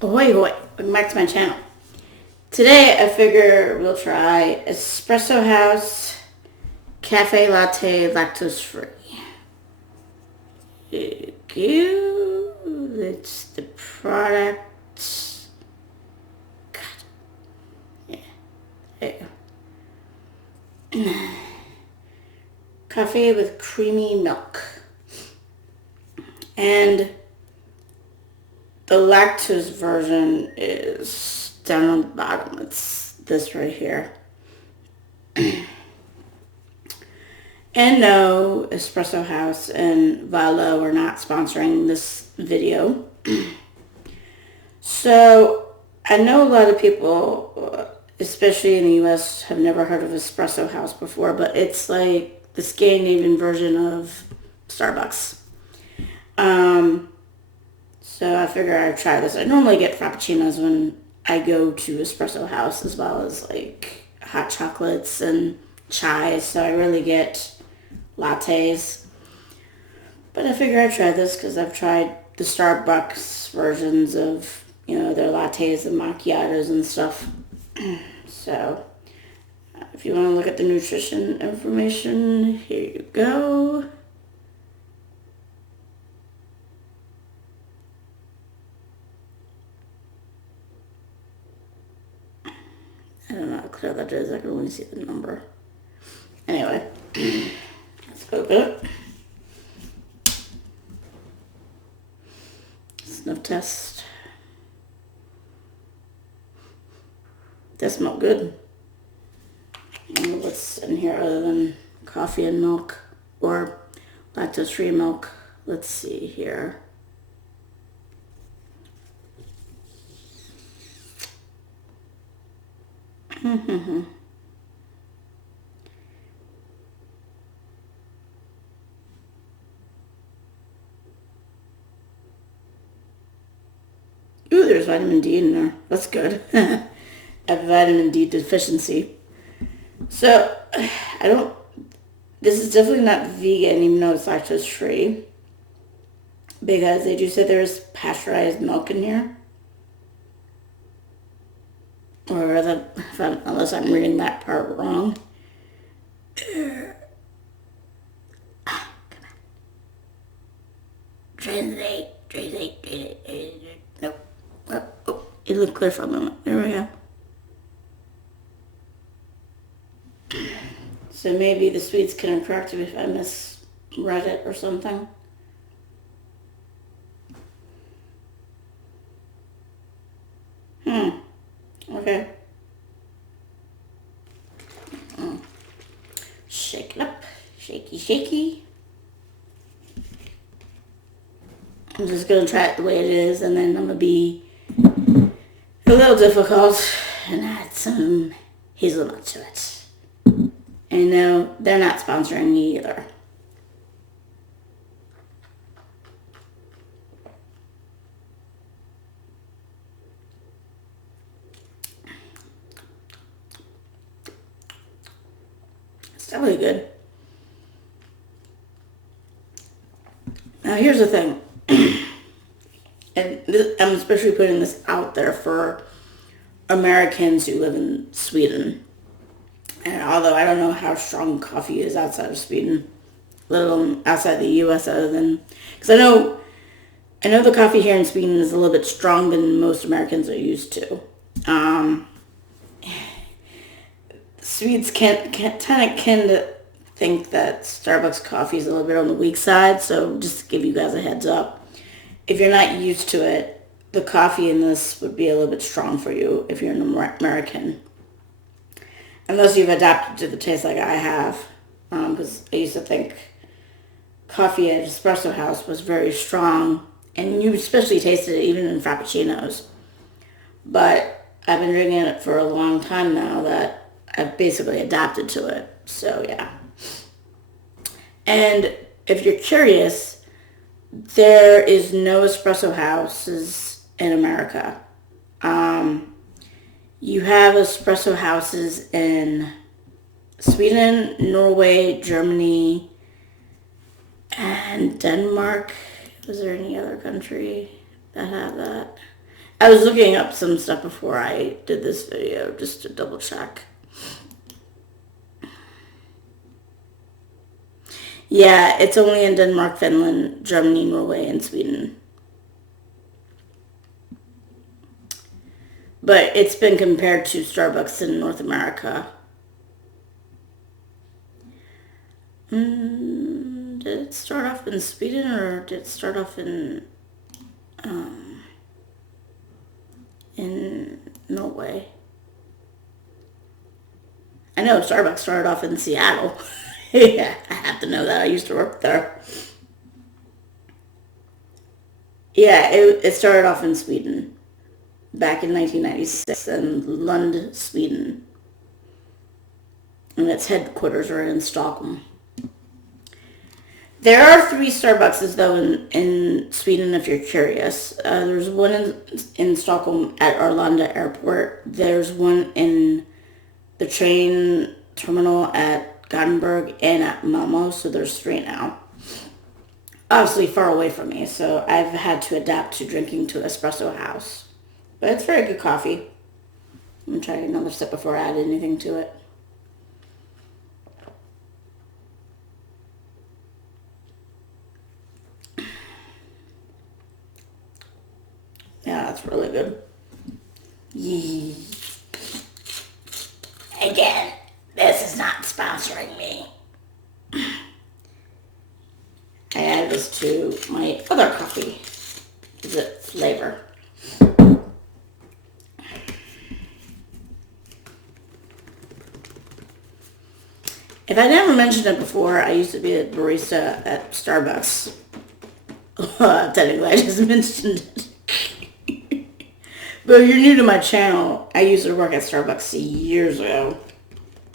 Ahoy hoy, welcome back to my channel. Today I figure we'll try Espresso House Cafe Latte lactose free. It's the product. God. Yeah, there you go. Coffee with creamy milk. And the lactose version is down on the bottom. It's this right here. And no, Espresso House and Valo are not sponsoring this video. So I know a lot of people, especially in the US, have never heard of Espresso House before, but it's like the Scandinavian version of Starbucks. So I figure I'd try this. I normally get frappuccinos when I go to Espresso House, as well as like hot chocolates and chai. So I really get lattes. But I figure I'd try this because I've tried the Starbucks versions of, their lattes and macchiatos and stuff. So if you want to look at the nutrition information, here you go. I don't know how clear that is. I can only see the number. Anyway, let's open it. Sniff test. That smells good. What's in here other than coffee and milk or lactose-free milk? Let's see here. Ooh, there's vitamin D in there. That's good. I have vitamin D deficiency. So, this is definitely not vegan, even though it's lactose free. Because they do say there's pasteurized milk in here. Or unless I'm reading that part wrong. Come on. Translate. Nope. Oh, it looked clear for a moment. There we go. So maybe the Swedes can correct me if I misread it or something. Okay. Shake it up. Shaky, shaky. I'm just going to try it the way it is, and then I'm going to be a little difficult and add some hazelnut to it. And no, they're not sponsoring me either. It's definitely good. Now here's the thing. And I'm especially putting this out there for Americans who live in Sweden. And although I don't know how strong coffee is outside of Sweden, let alone outside the U.S., other than, because I know the coffee here in Sweden is a little bit stronger than most Americans are used to. Swedes tend to think that Starbucks coffee is a little bit on the weak side, so just to give you guys a heads up, if you're not used to it, the coffee in this would be a little bit strong for you if you're an American. Unless you've adapted to the taste like I have. Because I used to think coffee at Espresso House was very strong. And you especially tasted it even in Frappuccinos. But I've been drinking it for a long time now that I've basically adapted to it. So yeah. And if you're curious, there is no Espresso Houses in America. You have espresso houses in Sweden, Norway, Germany, and Denmark. Was there any other country that had that? I was looking up some stuff before I did this video just to double check. Yeah, it's only in Denmark, Finland, Germany, Norway, and Sweden. But it's been compared to Starbucks in North America. Did it start off in Sweden or did it start off in Norway? I know Starbucks started off in Seattle. Yeah, I have to know that. I used to work there. Yeah, it started off in Sweden back in 1996 in Lund, Sweden. And its headquarters are in Stockholm. There are 3 Starbucks though in Sweden if you're curious. There's one in Stockholm at Arlanda Airport. There's one in the train terminal at Gothenburg and at Malmo, so there's 3 now. Obviously far away from me, so I've had to adapt to drinking to Espresso House. But it's very good coffee. I'm going to try another sip before I add anything to it. Yeah, that's really good. Yee. Again, this is not sponsoring me. I added this to my other coffee. Is it flavor? If I never mentioned it before, I used to be a barista at Starbucks. Technically, I just mentioned it. But if you're new to my channel, I used to work at Starbucks years ago.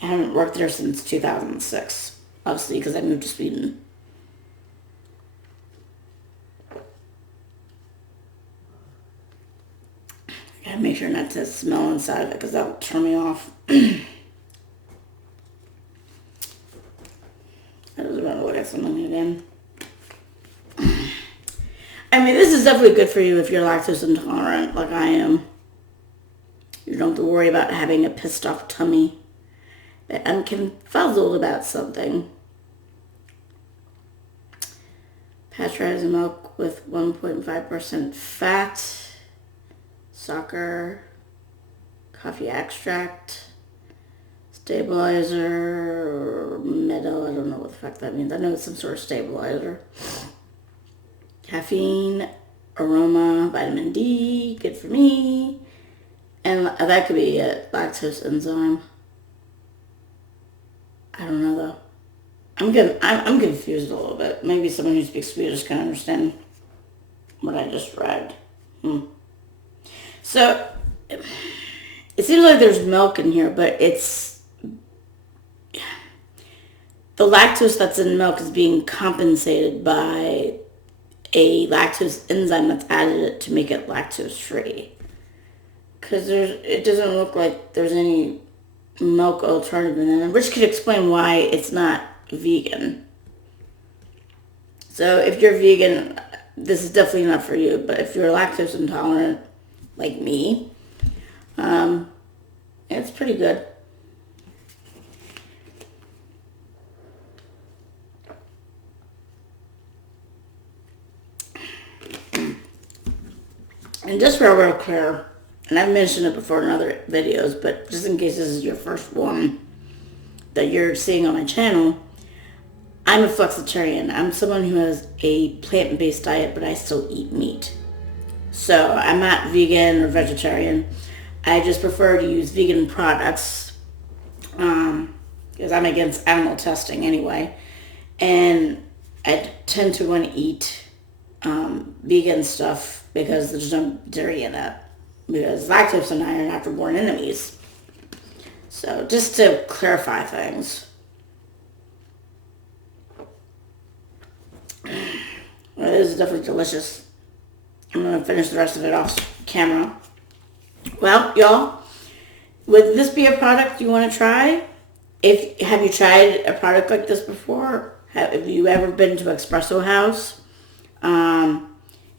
I haven't worked there since 2006, obviously, because I moved to Sweden. I gotta make sure not to smell inside of it, because that will turn me off. I just want to look at something again. I mean, this is definitely good for you if you're lactose intolerant, like I am. You don't have to worry about having a pissed off tummy. But I'm confuzzled about something. Pasteurized milk with 1.5% fat, soccer, coffee extract, stabilizer, meadow, I don't know what the fuck that means. I know it's some sort of stabilizer. Caffeine, aroma, vitamin D, good for me. And that could be a lactose enzyme. I don't know though. I'm confused a little bit. Maybe someone who speaks Swedish can understand what I just read. So, it seems like there's milk in here, but it's... The lactose that's in milk is being compensated by a lactose enzyme that's added to make it lactose free. Because it doesn't look like there's any milk alternative in it, which could explain why it's not vegan. So if you're vegan, this is definitely not for you. But if you're lactose intolerant, like me, it's pretty good. And just for real clear, and I've mentioned it before in other videos, but just in case this is your first one that you're seeing on my channel, I'm a flexitarian. I'm someone who has a plant-based diet, but I still eat meat. So I'm not vegan or vegetarian. I just prefer to use vegan products because I'm against animal testing anyway. And I tend to want to eat vegan stuff because there's no dairy in it. Because lactose and I are not born enemies. So just to clarify things. Well, this is definitely delicious. I'm going to finish the rest of it off camera. Well, y'all, would this be a product you want to try? Have you tried a product like this before? Have you ever been to Espresso House?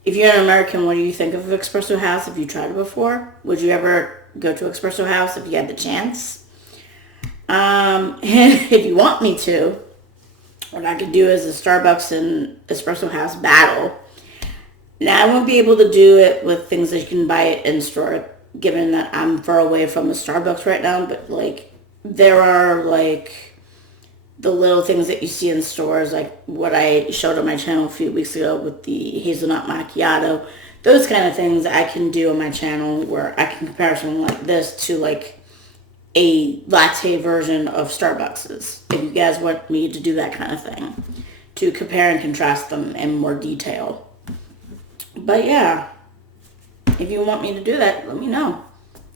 If you're an American, what do you think of Espresso House? Have you tried it before? Would you ever go to Espresso House if you had the chance? If you want me to, what I could do is a Starbucks and Espresso House battle. Now, I won't be able to do it with things that you can buy in store, given that I'm far away from a Starbucks right now, but like, there are like the little things that you see in stores, like what I showed on my channel a few weeks ago with the hazelnut macchiato. Those kind of things I can do on my channel where I can compare something like this to like a latte version of Starbucks's, if you guys want me to do that kind of thing, to compare and contrast them in more detail. But yeah, if you want me to do that, let me know.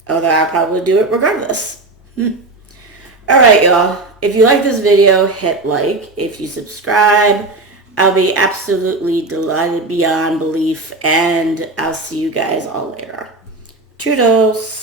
Although I'll probably do it regardless. Alright, y'all. If you like this video, hit like. If you subscribe, I'll be absolutely delighted beyond belief. And I'll see you guys all later. Toodles!